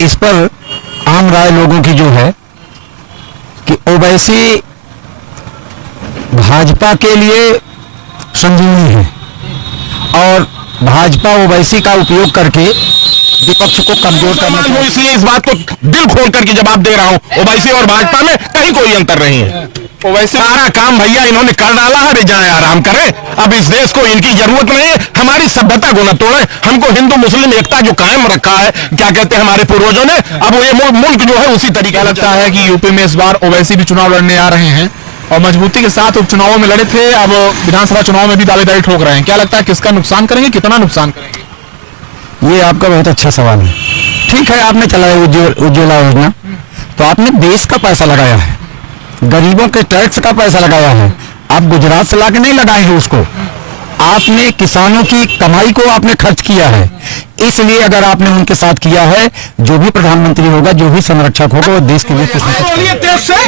इस पर आम राय लोगों की जो है कि ओवैसी भाजपा के लिए संजीवनी है और भाजपा ओवैसी का उपयोग करके विपक्ष को कमजोर करना चाहिए। इसलिए इस बात को दिल खोल करके जवाब दे रहा हूँ, ओवैसी और भाजपा में कहीं कोई अंतर नहीं है। ओवैसी सारा काम भैया इन्होंने कर डाला है, रे जाए आराम करें। अब इस देश को इनकी जरूरत नहीं है, हमारी सभ्यता को न तोड़े। हमको हिंदू मुस्लिम एकता जो कायम रखा है, क्या कहते हैं हमारे पूर्वजों ने, अब ये मुल्क जो है उसी तरीके लगता है कि यूपी में इस बार ओवैसी भी चुनाव लड़ने आ रहे हैं और मजबूती के साथ उपचुनावों में लड़े थे, अब विधानसभा चुनाव में भी दावेदारी ठोक रहे हैं। क्या लगता है किसका नुकसान करेंगे, कितना नुकसान करेंगे? ये आपका बहुत अच्छा सवाल है। ठीक है, आपने चलाया उज्ज्वला योजना, तो आपने देश का पैसा लगाया है, गरीबों के टैक्स का पैसा लगाया है। आप गुजरात से लाके नहीं लगाए हैं उसको, आपने किसानों की कमाई को आपने खर्च किया है। इसलिए अगर आपने उनके साथ किया है, जो भी प्रधानमंत्री होगा, जो भी संरक्षक होगा, वो देश के लिए कुछ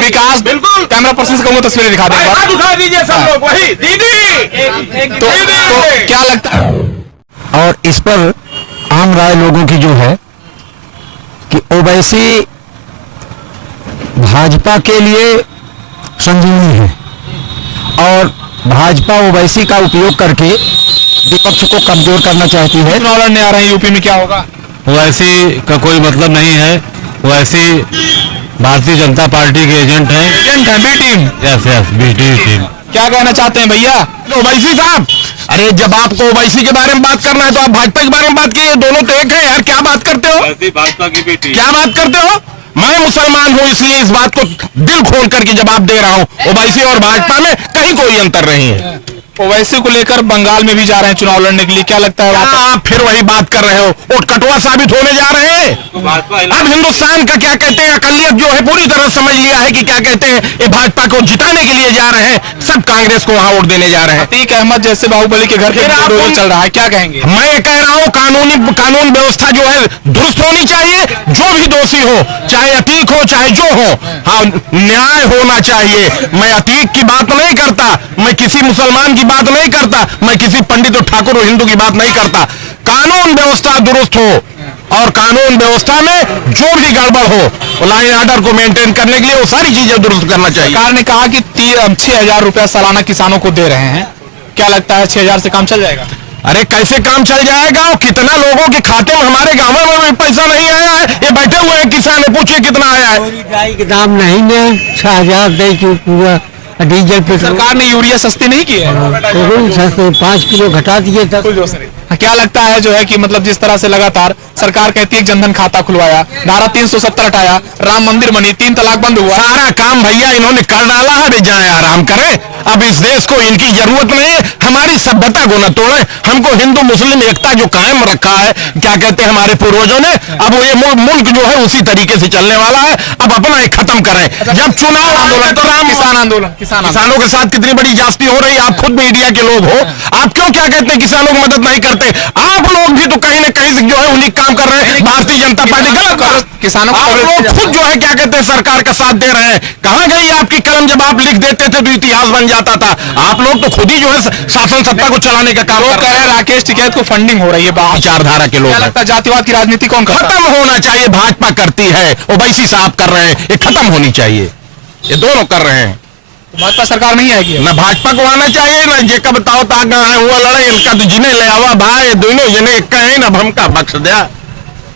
विकास। बिल्कुल, कैमरा पर्सन से कहूंगा तस्वीरें दिखा देंगे, दिखा दीजिए सब लोग। वही दीदी तो क्या लगता है? और इस पर आम राय लोगों की जो है कि ओवैसी भाजपा के लिए संजीवनी है और भाजपा ओवैसी का उपयोग करके विपक्ष को कमजोर करना चाहती है। चुनाव लड़ने आ रहे हैं यूपी में, क्या होगा? ओवैसी का कोई मतलब नहीं है। ओवैसी भारतीय जनता पार्टी के एजेंट हैं। B team. Yes B team. क्या कहना चाहते हैं भैया? ओवैसी साहब, अरे जब आपको ओवैसी के बारे में बात करना है तो आप भाजपा के बारे में बात कीजिए, दोनों तो एक है यार। क्या बात करते हो? भाजपा की बेटी। क्या बात करते हो? मैं मुसलमान हूँ, इसलिए इस बात को दिल खोल करके जवाब दे रहा हूँ, ओवैसी और भाजपा में कहीं कोई अंतर नहीं है। ओवैसी को लेकर बंगाल में भी जा रहे हैं चुनाव लड़ने के लिए, क्या लगता है? आप फिर वही बात कर रहे हो, वोट कटवा साबित होने जा रहे हैं। अब हिंदुस्तान का क्या कहते हैं अकलियत जो है पूरी तरह समझ लिया है कि क्या कहते हैं ये भाजपा को जिताने के लिए जा रहे हैं, सब कांग्रेस को वहां वोट देने जा रहे हैं। अतीक अहमद जैसे बाहुबली के घर पे चल रहा है, क्या कहेंगे? मैं ये कह रहा हूँ कानून व्यवस्था जो है दुरुस्त होनी चाहिए, जो भी दोषी हो, चाहे अतीक हो चाहे जो हो, हाँ न्याय होना चाहिए। मैं अतीक की बात नहीं करता, मैं किसी मुसलमान की बात नहीं करता, मैं किसी पंडित और ठाकुर और हिंदू की बात नहीं करता। कानून व्यवस्था दुरुस्त हो और कानून व्यवस्था में जो भी गड़बड़ हो, लाइन ऑर्डर को मेंटेन करने के लिए वो सारी चीजें दुरुस्त करना चाहिए। सरकार ने कहा कि 6,000 रुपया सालाना किसानों को दे रहे हैं, क्या लगता है 6,000 से काम चल जाएगा? अरे कैसे काम चल जाएगा? और कितना लोगों के खाते में हमारे गांव में भी पैसा नहीं आया है। ये बैठे हुए हैं किसान, पूछिए कितना आया है। के दाम नहीं है, 6,000 दे के पूरा डीजल पे। सरकार ने यूरिया सस्ती नहीं की है, 5 किलो घटा दिए तक। क्या लगता है जो है कि मतलब जिस तरह से लगातार सरकार कहती है जनधन खाता खुलवाया, धारा 370 हटाया, राम मंदिर बनी, 3 तलाक बंद हुआ, सारा काम भैया इन्होंने कर डाला है, रे जाए आराम करें। अब इस देश को इनकी जरूरत नहीं है, हमारी सभ्यता को न तोड़े। हमको हिंदू मुस्लिम एकता जो कायम रखा है, क्या कहते हैं हमारे पूर्वजों ने, अब ये मुल्क जो है उसी तरीके से चलने वाला है। अब अपना ये खत्म करें। जब चुनाव आंदोलन तो राम किसान आंदोलन, किसानों के साथ कितनी बड़ी जास्ती हो रही है। आप खुद मीडिया के लोग हो, आप क्यों क्या कहते हैं किसानों की मदद नहीं करते? आप लोग भी तो कहीं न कहीं जो है उन्हीं काम कर रहे हैं। भारतीय जनता पार्टी गलत किसानों आप लोग खुद जो है क्या कहते हैं सरकार का साथ दे रहे हैं। कहां गई आपकी कलम? जब आप लिख देते थे तो इतिहास बन जाता था। आप लोग तो खुद ही जो है शासन सत्ता को चलाने का काम कर रहे हैं। राकेश टिकैत को फंडिंग हो रही है, विचारधारा के लोग। लगता है जातिवाद की राजनीति कौन करता है? खत्म होना चाहिए, भाजपा करती है, ओवैसी साहब कर रहे हैं, ये खत्म होनी चाहिए। ये दोनों कर रहे हैं। भाजपा सरकार नहीं आएगी, न भाजपा को आना चाहिए, न जे कब बताओ ताक है हुआ लड़ाई इनका तो जिने ले आवा भाई दोनों जने कहे न हमका बख्श दिया।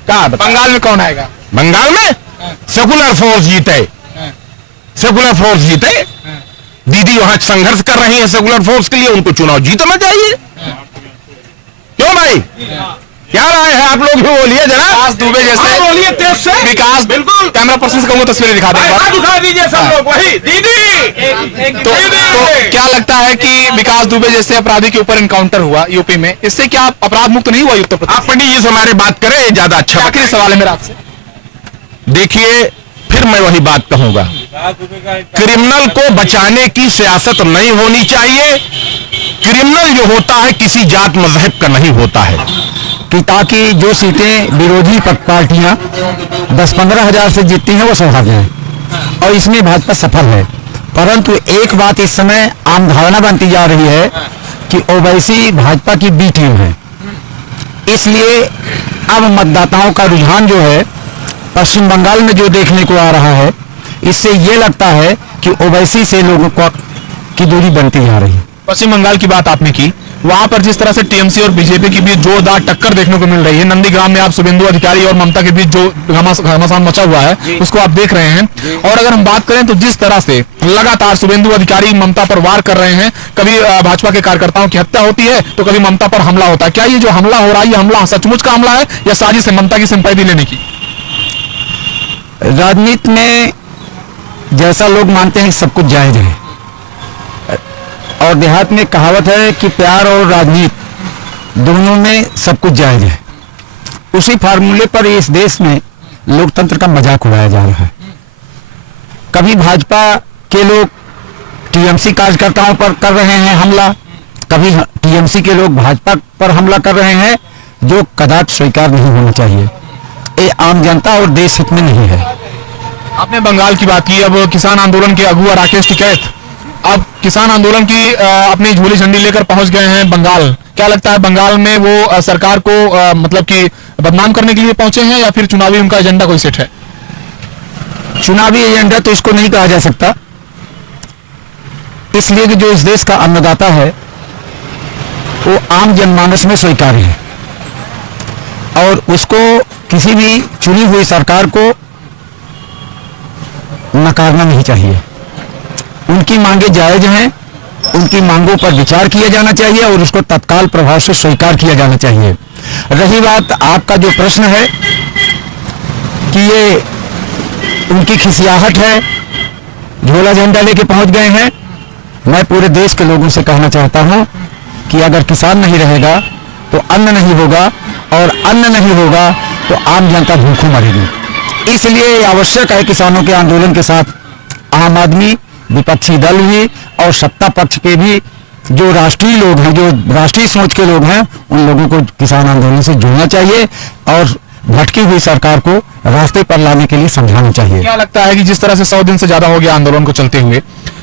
क्या बंगाल में कौन आएगा? बंगाल में सेकुलर फोर्स जीते, सेकुलर फोर्स जीते। दीदी वहां संघर्ष कर रही है सेकुलर फोर्स के लिए, उनको चुनाव जीतना चाहिए। क्यों भाई, क्या राय है आप लोग ही बोलिए जरा। विकास दुबे जैसे बोलिए तेज से। विकास। बिल्कुल, कैमरा पर्सन से कहूंगा तस्वीरें दिखा देंगे, दिखा दीजिए सब लोग। वही दीदी तो क्या लगता है कि विकास दुबे जैसे अपराधी के ऊपर एनकाउंटर हुआ यूपी में, इससे क्या अपराध मुक्त नहीं हुआ उत्तर प्रदेश? आप पंडित जी से हमारे बात करें, ये ज्यादा अच्छा। आखिरी सवाल है मेरा आपसे। देखिए, फिर मैं वही बात कहूंगा, क्रिमिनल को बचाने की सियासत नहीं होनी चाहिए। क्रिमिनल जो होता है किसी जात मजहब का नहीं होता है, कि ताकि जो सीटें विरोधी पार्टियां 10-15 हजार से जीतती हैं वो सभा जाए, और इसमें भाजपा सफल है। परंतु एक बात इस समय आम धारणा बनती जा रही है कि ओवैसी भाजपा की बी टीम है। इसलिए अब मतदाताओं का रुझान जो है पश्चिम बंगाल में जो देखने को आ रहा है, इससे ये लगता है कि ओवैसी से लोगों को की दूरी बनती जा रही है। पश्चिम बंगाल की बात आपने की, वहां पर जिस तरह से टीएमसी और बीजेपी के बीच जोरदार टक्कर देखने को मिल रही है, नंदीग्राम में आप शुभेंदु अधिकारी और ममता के बीच जो घमासान मचा हुआ है उसको आप देख रहे हैं। और अगर हम बात करें तो जिस तरह से लगातार शुभेंदु अधिकारी ममता पर वार कर रहे हैं, कभी भाजपा के कार्यकर्ताओं की हत्या होती है तो कभी ममता पर हमला होता है। क्या ये जो हमला हो रहा है, ये हमला सचमुच का हमला है या साजिश है ममता की सिंपैथी लेने की? राजनीति में जैसा लोग मानते हैं सब कुछ जायज है, और देहात में कहावत है कि प्यार और राजनीति दोनों में सब कुछ जायज है। उसी फार्मूले पर इस देश में लोकतंत्र का मजाक उड़ाया जा रहा है। कभी भाजपा के लोग टीएमसी कार्यकर्ताओं पर कर रहे हैं हमला, कभी टीएमसी के लोग भाजपा पर हमला कर रहे हैं, जो कदाच स्वीकार नहीं होना चाहिए। ये आम जनता और देश हित में नहीं है। आपने बंगाल की बात की, अब किसान आंदोलन के अगुआ राकेश टिकैत अब किसान आंदोलन की अपनी झोली झंडी लेकर पहुंच गए हैं बंगाल। क्या लगता है बंगाल में वो सरकार को मतलब कि बदनाम करने के लिए पहुंचे हैं या फिर चुनावी उनका एजेंडा कोई सेट है? चुनावी एजेंडा तो इसको नहीं कहा जा सकता, इसलिए कि जो इस देश का अन्नदाता है वो आम जनमानस में स्वीकार्य है, और उसको किसी भी चुनी हुई सरकार को नकारना नहीं चाहिए। उनकी मांगे जायज हैं, उनकी मांगों पर विचार किया जाना चाहिए और उसको तत्काल प्रभाव से स्वीकार किया जाना चाहिए। रही बात आपका जो प्रश्न है कि ये उनकी खिसियाहट है, झोला झंडा लेके पहुंच गए हैं, मैं पूरे देश के लोगों से कहना चाहता हूं कि अगर किसान नहीं रहेगा तो अन्न नहीं होगा, और अन्न नहीं होगा तो आम जनता भूखों मरेगी। इसलिए आवश्यक है किसानों के आंदोलन के साथ आम आदमी, विपक्षी दल भी और सत्ता पक्ष के भी जो राष्ट्रीय लोग हैं, जो राष्ट्रीय सोच के लोग हैं, उन लोगों को किसान आंदोलन से जुड़ना चाहिए और भटकी हुई सरकार को रास्ते पर लाने के लिए समझाना चाहिए। क्या लगता है कि जिस तरह से 100 दिन से ज्यादा हो गया आंदोलन को चलते हुए,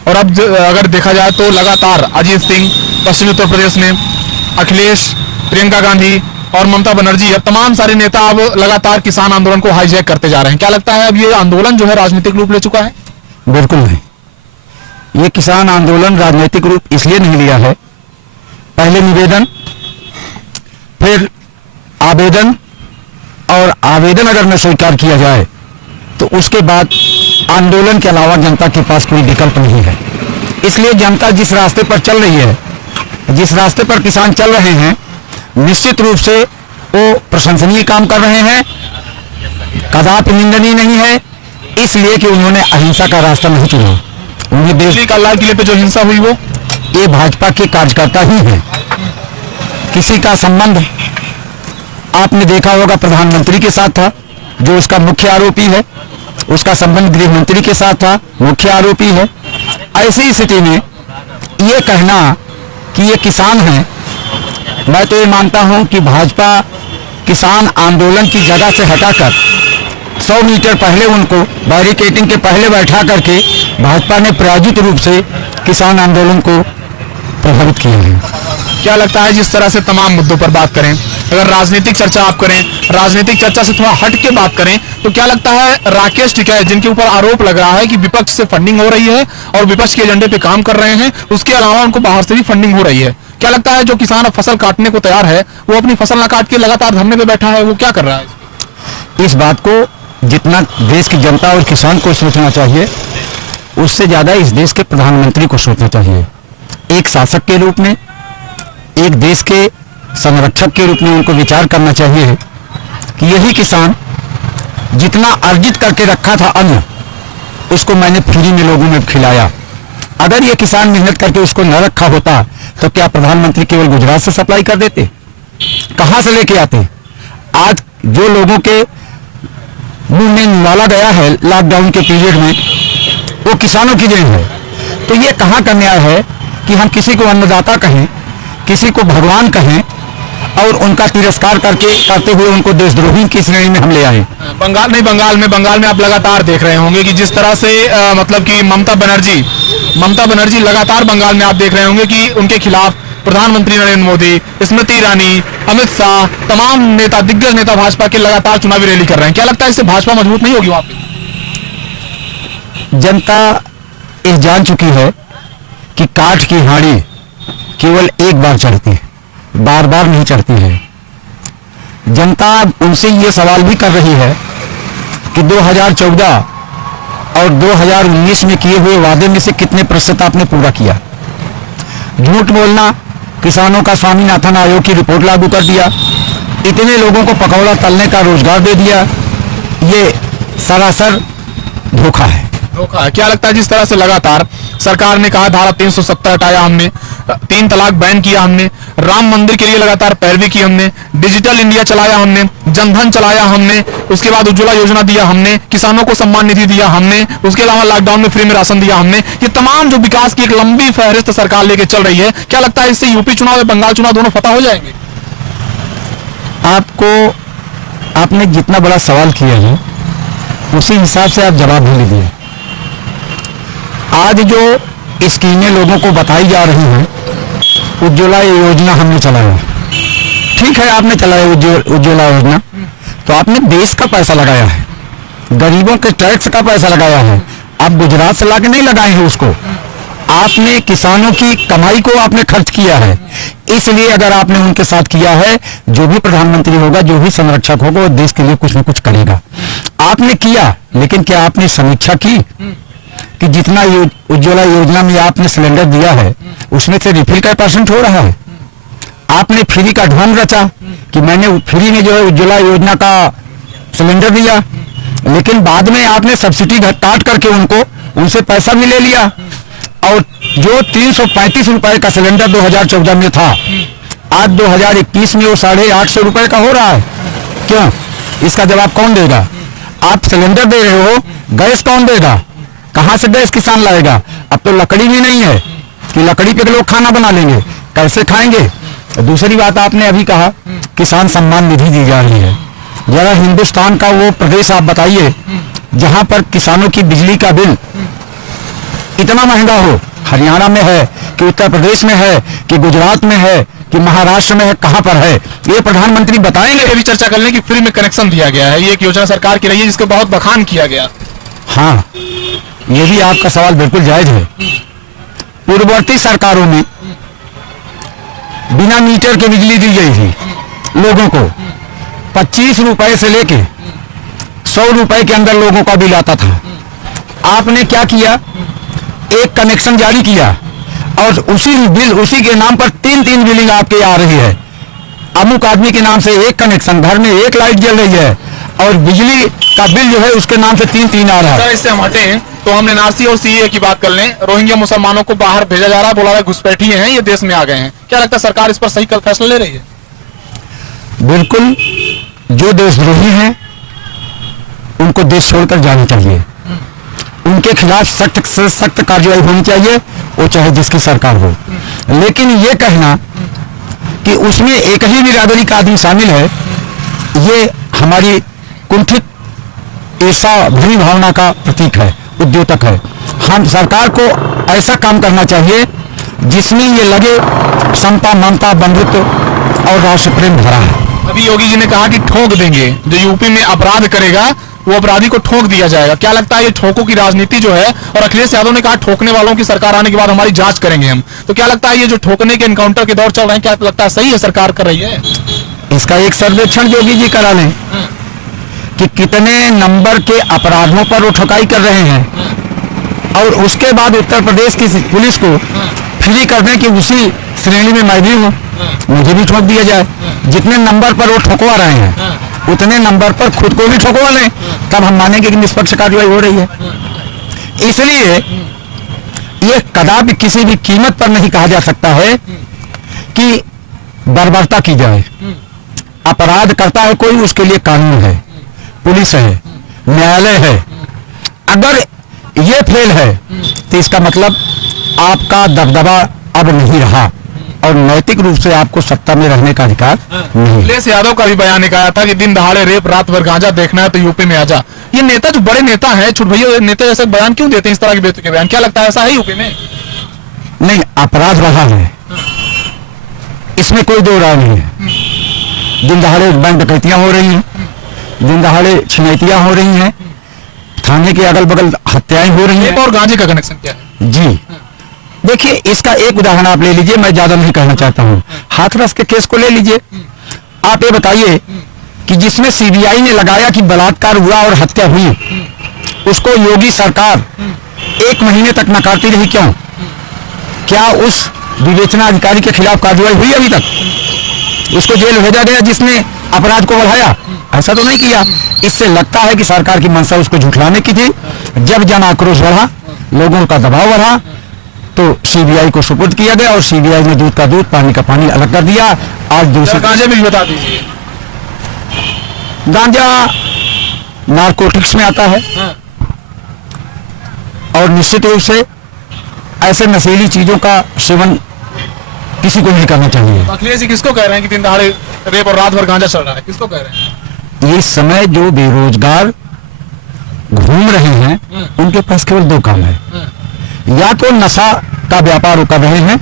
और अब अगर देखा जाए तो लगातार अजीत सिंह पश्चिमी उत्तर प्रदेश में, अखिलेश, प्रियंका गांधी और ममता बनर्जी, अब तमाम सारे नेता अब लगातार किसान आंदोलन को हाईजैक करते जा रहे हैं, क्या लगता है अब ये आंदोलन जो है राजनीतिक रूप ले चुका है? बिल्कुल नहीं, ये किसान आंदोलन राजनीतिक रूप इसलिए नहीं लिया है, पहले निवेदन, फिर आवेदन, और आवेदन अगर न स्वीकार किया जाए तो उसके बाद आंदोलन के अलावा जनता के पास कोई विकल्प नहीं है। इसलिए जनता जिस रास्ते पर चल रही है, जिस रास्ते पर किसान चल रहे हैं, निश्चित रूप से वो प्रशंसनीय काम कर रहे हैं, कदापि निंदनीय नहीं है, इसलिए कि उन्होंने अहिंसा का रास्ता नहीं चुना। उन्हें दिल्ली का लाल किले पे जो हिंसा हुई वो ये भाजपा के कार्यकर्ता ही हैं। किसी का संबंध आपने देखा होगा प्रधानमंत्री के साथ था, जो उसका मुख्य आरोपी है, उसका संबंध गृह मंत्री के साथ था, मुख्य आरोपी है। ऐसी स्थिति में ये कहना कि ये किसान हैं, मैं तो ये मानता हूं कि भाजपा किसान आंदोलन की जगह से हटाकर 100 मीटर पहले उनको बैरिकेडिंग के पहले बैठा करके भाजपा ने प्रायोजित रूप से किसान आंदोलन को प्रभावित किया है। क्या लगता है जिस तरह से तमाम मुद्दों पर बात करें, अगर राजनीतिक चर्चा आप करें, राजनीतिक चर्चा से थोड़ा हट के बात करें, तो क्या लगता है राकेश टिकैत जिनके ऊपर आरोप लग रहा है कि विपक्ष से फंडिंग हो रही है और विपक्ष के एजेंडे पे काम कर रहे हैं, उसके अलावा उनको बाहर से भी फंडिंग हो रही है, क्या लगता है जो किसान अब फसल काटने को तैयार है वो अपनी फसल ना काट के लगातार धरने पे बैठा है, वो क्या कर रहा है? इस बात को जितना देश की जनता और किसान को सोचना चाहिए, उससे ज्यादा इस देश के प्रधानमंत्री को सोचना चाहिए। एक शासक के रूप में, एक देश के संरक्षक के रूप में उनको विचार करना चाहिए कि यही किसान जितना अर्जित करके रखा था अन्न, उसको मैंने फ्री में लोगों में खिलाया। अगर ये किसान मेहनत करके उसको न रखा होता तो क्या प्रधानमंत्री केवल गुजरात से सप्लाई कर देते? कहां से लेके आते? आज जो लोगों के मुंह में निवाला गया है लॉकडाउन के पीरियड में, वो किसानों की देन है। तो ये कहां का न्याय है कि हम किसी को अन्नदाता कहें, किसी को भगवान कहें और उनका तिरस्कार करते हुए उनको देशद्रोही की श्रेणी में हम ले आए? बंगाल में आप लगातार देख रहे होंगे कि जिस तरह से मतलब कि ममता बनर्जी लगातार बंगाल में आप देख रहे होंगे कि उनके खिलाफ प्रधानमंत्री नरेंद्र मोदी, स्मृति ईरानी, अमित शाह, तमाम नेता, दिग्गज नेता भाजपा के लगातार चुनावी रैली कर रहे हैं। क्या लगता है इससे भाजपा मजबूत नहीं होगी वहां पे? जनता ये जान चुकी है कि काठ की हांडी केवल एक बार चढ़ती है, बार बार नहीं चढ़ती है। जनता उनसे ये सवाल भी कर रही है कि 2014 और 2019 में किए हुए वादे में से कितने प्रतिशत आपने पूरा किया। झूठ बोलना, किसानों का स्वामीनाथन आयोग की रिपोर्ट लागू कर दिया, इतने लोगों को पकौड़ा तलने का रोजगार दे दिया, ये सरासर धोखा है। धोखा है। क्या लगता है जिस तरह से लगातार सरकार ने कहा धारा 370 हटाया हमने, 3 तलाक बैन किया हमने, राम मंदिर के लिए लगातार पैरवी की हमने, डिजिटल इंडिया चलाया हमने, जनधन चलाया हमने, उसके बाद उज्ज्वला योजना दिया हमने, किसानों को सम्मान निधि दिया हमने, उसके अलावा लॉकडाउन में फ्री में राशन दिया हमने, ये तमाम जो विकास की एक लंबी फहरिस्त सरकार लेके चल रही है, क्या लगता है इससे यूपी चुनाव या बंगाल चुनाव दोनों फतह हो जाएंगे? आपने जितना बड़ा सवाल किया है उसी हिसाब से आप जवाब भी दिए। आज जो स्कीमें लोगों को बताई जा रही हैं, उज्ज्वला योजना हमने चलाया, ठीक है आपने चलाया उज्ज्वला योजना, तो आपने देश का पैसा लगाया है, गरीबों के टैक्स का पैसा लगाया है। आप गुजरात से लाके नहीं लगाए हैं उसको, आपने किसानों की कमाई को आपने खर्च किया है। इसलिए अगर आपने उनके साथ किया है, जो भी प्रधानमंत्री होगा, जो भी संरक्षक होगा, वो देश के लिए कुछ न कुछ करेगा। आपने किया, लेकिन क्या आपने समीक्षा की कि जितना उज्ज्वला योजना में आपने सिलेंडर दिया है उसमें से रिफिल का % हो रहा है? आपने फ्री का ढोंग रचा कि मैंने फ्री में जो है उज्ज्वला योजना का सिलेंडर दिया, लेकिन बाद में आपने सब्सिडी काट करके उनसे पैसा भी ले लिया, और जो 335 रुपए का सिलेंडर 2014 में था, आज 2021 में वो 850 रुपए का हो रहा है। क्यों? इसका जवाब कौन देगा? आप सिलेंडर दे रहे हो, गैस कौन देगा? कहां से गैस किसान लाएगा? अब तो लकड़ी भी नहीं है कि लकड़ी पे लोग खाना बना लेंगे, कैसे खाएंगे? दूसरी बात आपने अभी कहा किसान सम्मान निधि दी जा रही है। जरा हिंदुस्तान का वो प्रदेश आप बताइए जहां पर किसानों की बिजली का बिल इतना महंगा हो। हरियाणा में है कि उत्तर प्रदेश में है कि गुजरात में है कि महाराष्ट्र में है, कहां पर है? ये प्रधानमंत्री बताएंगे। ये भी चर्चा कर लें कि फ्री में कनेक्शन दिया गया है, ये एक योजना सरकार की रही है जिसका बहुत बखान किया गया। हाँ, ये भी आपका सवाल बिल्कुल जायज है। पूर्ववर्ती सरकारों में बिना मीटर के बिजली दी गई थी लोगों को, 25 रुपए से लेके 100 रुपए के अंदर लोगों का बिल आता था। आपने क्या किया? एक कनेक्शन जारी किया और उसी के नाम पर 3 बिलिंग आपके आ रही है। अमुक आदमी के नाम से एक कनेक्शन, घर में एक लाइट जल रही है, और बिजली का बिल जो है उसके नाम से 3 आ रहा है। इससे हम हटें तो हम एनआरसी और सीएए की बात कर लें। रोहिंग्या मुसलमानों को बाहर भेजा जा रहा है, बोला रहा है घुसपैठिए हैं, ये देश में आ गए हैं। क्या लगता है सरकार इस पर सही फैसला ले रही है? बिल्कुल, जो देशद्रोही हैं उनको देश छोड़कर जाना चाहिए, उनके खिलाफ सख्त से सख्त कार्रवाई होनी चाहिए, वो चाहे जिसकी सरकार हो। लेकिन ये कहना कि उसमें एक ही बिरादरी का आदमी शामिल है, ये हमारी कुंठित ईर्षा भरी भावना का प्रतीक है, उद्योतक है। हम सरकार को ऐसा काम करना चाहिए जिसमें ये लगे समता, ममता, बंधुत्व और राष्ट्र प्रेम भरा है। अभी योगी जी ने कहा कि ठोक देंगे, जो यूपी में अपराध करेगा वो अपराधी को ठोक दिया जाएगा। क्या लगता है ये ठोकों की राजनीति जो है, और अखिलेश यादव ने कहा ठोकने वालों की सरकार आने के बाद हमारी जांच करेंगे हम, तो क्या लगता है ये जो ठोकने के एनकाउंटर के दौर चल रहे हैं, क्या लगता है सही है सरकार कर रही है? इसका एक सर्वेक्षण योगी जी करा लें कि कितने नंबर के अपराधों पर वो ठोकाई कर रहे हैं, और उसके बाद उत्तर प्रदेश की पुलिस को फ्री करने की उसी श्रेणी में मैं भी हूँ, मुझे भी ठोक दिया जाए। जितने नंबर पर वो ठोकवा रहे हैं उतने नंबर पर खुद को भी ठोकवा लें, तब हम मानेंगे कि निष्पक्ष कार्रवाई हो रही है। इसलिए ये कदापि किसी भी कीमत पर नहीं कहा जा सकता है कि बर्बरता की जाए। अपराध करता है कोई, उसके लिए कानून है, पुलिस है, न्यायालय है। अगर ये फेल है तो इसका मतलब आपका दबदबा अब नहीं रहा और नैतिक रूप से आपको सत्ता में रहने का अधिकार नहीं है। अखिलेश यादव का भी बयान निकाला था कि दिन दहाड़े रेप, रात भर गांजा देखना है तो यूपी में आजा। ये नेता जो बड़े नेता हैं, छोटे भैया नेता जैसे बयान क्यों देते हैं, इस तरह के बेतुके बयान? क्या लगता है ऐसा है यूपी में? नहीं, अपराध बढ़ा है, इसमें कोई दो राय नहीं है। दिन दहाड़े बैंक डकैतियां हो रही हैं, दिन दहाड़े छिनैतियां हो रही हैं, थाने के अगल बगल हत्याएं हो रही हैं। और गांजे का कनेक्शन क्या है? जी देखिए, इसका एक उदाहरण आप ले लीजिए, मैं ज्यादा नहीं कहना चाहता हूं। हाथरस के केस को ले लीजिए। आप ये बताइए कि जिसमें सीबीआई ने लगाया कि बलात्कार हुआ और हत्या हुई, उसको योगी सरकार 1 महीने तक नकारती रही, क्यों? क्या उस विवेचना अधिकारी के खिलाफ कार्रवाई हुई अभी तक? उसको जेल भेजा गया जिसने अपराध को बढ़ाया? ऐसा तो नहीं किया। इससे लगता है कि सरकार की मंशा उसको झुठलाने की थी। जब जन आक्रोश बढ़ा, लोगों का दबाव बढ़ा, तो सीबीआई को सुपुर्द किया गया और सीबीआई ने दूध का दूध, पानी का पानी अलग कर दिया। आज दूसरे गांजे भी बता दीजिए। गांजा नारकोटिक्स में आता है और निश्चित रूप से ऐसे नशीली चीजों का सेवन किसी को नहीं करना चाहिए। अखिलेश जी किसको कह रहे हैं कि दिन दहाड़े रेप और रात भर गांजा चल रहा है? किसको कह रहे हैं? ये समय जो बेरोजगार घूम रहे हैं, उनके पास केवल 2 काम है। या तो नशा का व्यापार कर रहे हैं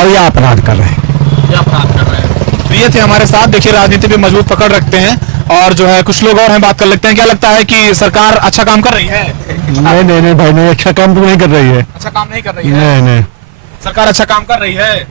और या अपराध कर रहे हैं। तो ये थे हमारे साथ। देखिए, राजनीति पे मजबूत पकड़ रखते हैं और जो है कुछ लोग और हैं, बात कर लेते हैं। क्या लगता है कि सरकार अच्छा काम कर रही है? नहीं भाई, नहीं, अच्छा काम तो नहीं कर रही है। अच्छा काम नहीं कर रही है? नहीं, सरकार अच्छा काम कर रही है?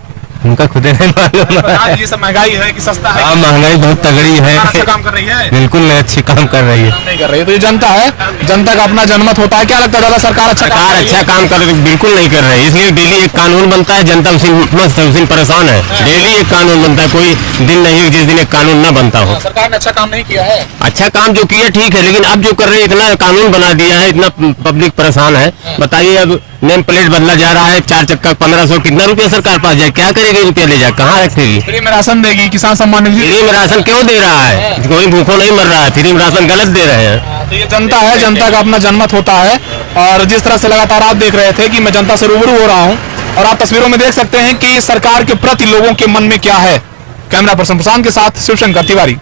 उनका खुद ही नहीं मालूम। ये सब महंगाई है कि सस्ता है? हाँ, महंगाई बहुत तगड़ी है। सरकार अच्छा काम कर रही है? बिल्कुल नहीं अच्छी काम कर रही है। नहीं कर रही है। तो ये जनता है, जनता का अपना जनमत होता है। क्या लगता है दादा, सरकार अच्छा काम कर रही है? काम कर बिल्कुल नहीं कर रही है। इसलिए डेली एक कानून बनता है, जनता उसी मस्त है, उसी में परेशान है। डेली एक कानून बनता है, कोई दिन नहीं है जिस दिन एक कानून ना बनता हो। सरकार ने अच्छा काम नहीं किया है? अच्छा काम जो किया ठीक है, लेकिन अब जो कर रहे हैं, इतना कानून बना दिया है, इतना पब्लिक परेशान है। बताइए, अब नेम प्लेट बदला जा रहा है, 4 चक्का 1500, कितना रुपया सरकार पास जाए? क्या करेगी? रुपया ले जाए कहाँ रखेगी? फ्री में राशन देगी, किसान सम्मान निधि। फ्री में राशन क्यों दे रहा है? कोई भूखों नहीं मर रहा है, फ्री में राशन गलत दे रहे हैं। तो ये जनता है, जनता का अपना जनमत होता है। और जिस तरह से लगातार आप देख रहे थे कि मैं जनता से रूबरू हो रहा हूं, और आप तस्वीरों में देख सकते हैं कि सरकार के प्रति लोगों के मन में क्या है। कैमरा पर्सन प्रशांत के साथ शिवशंकर तिवारी।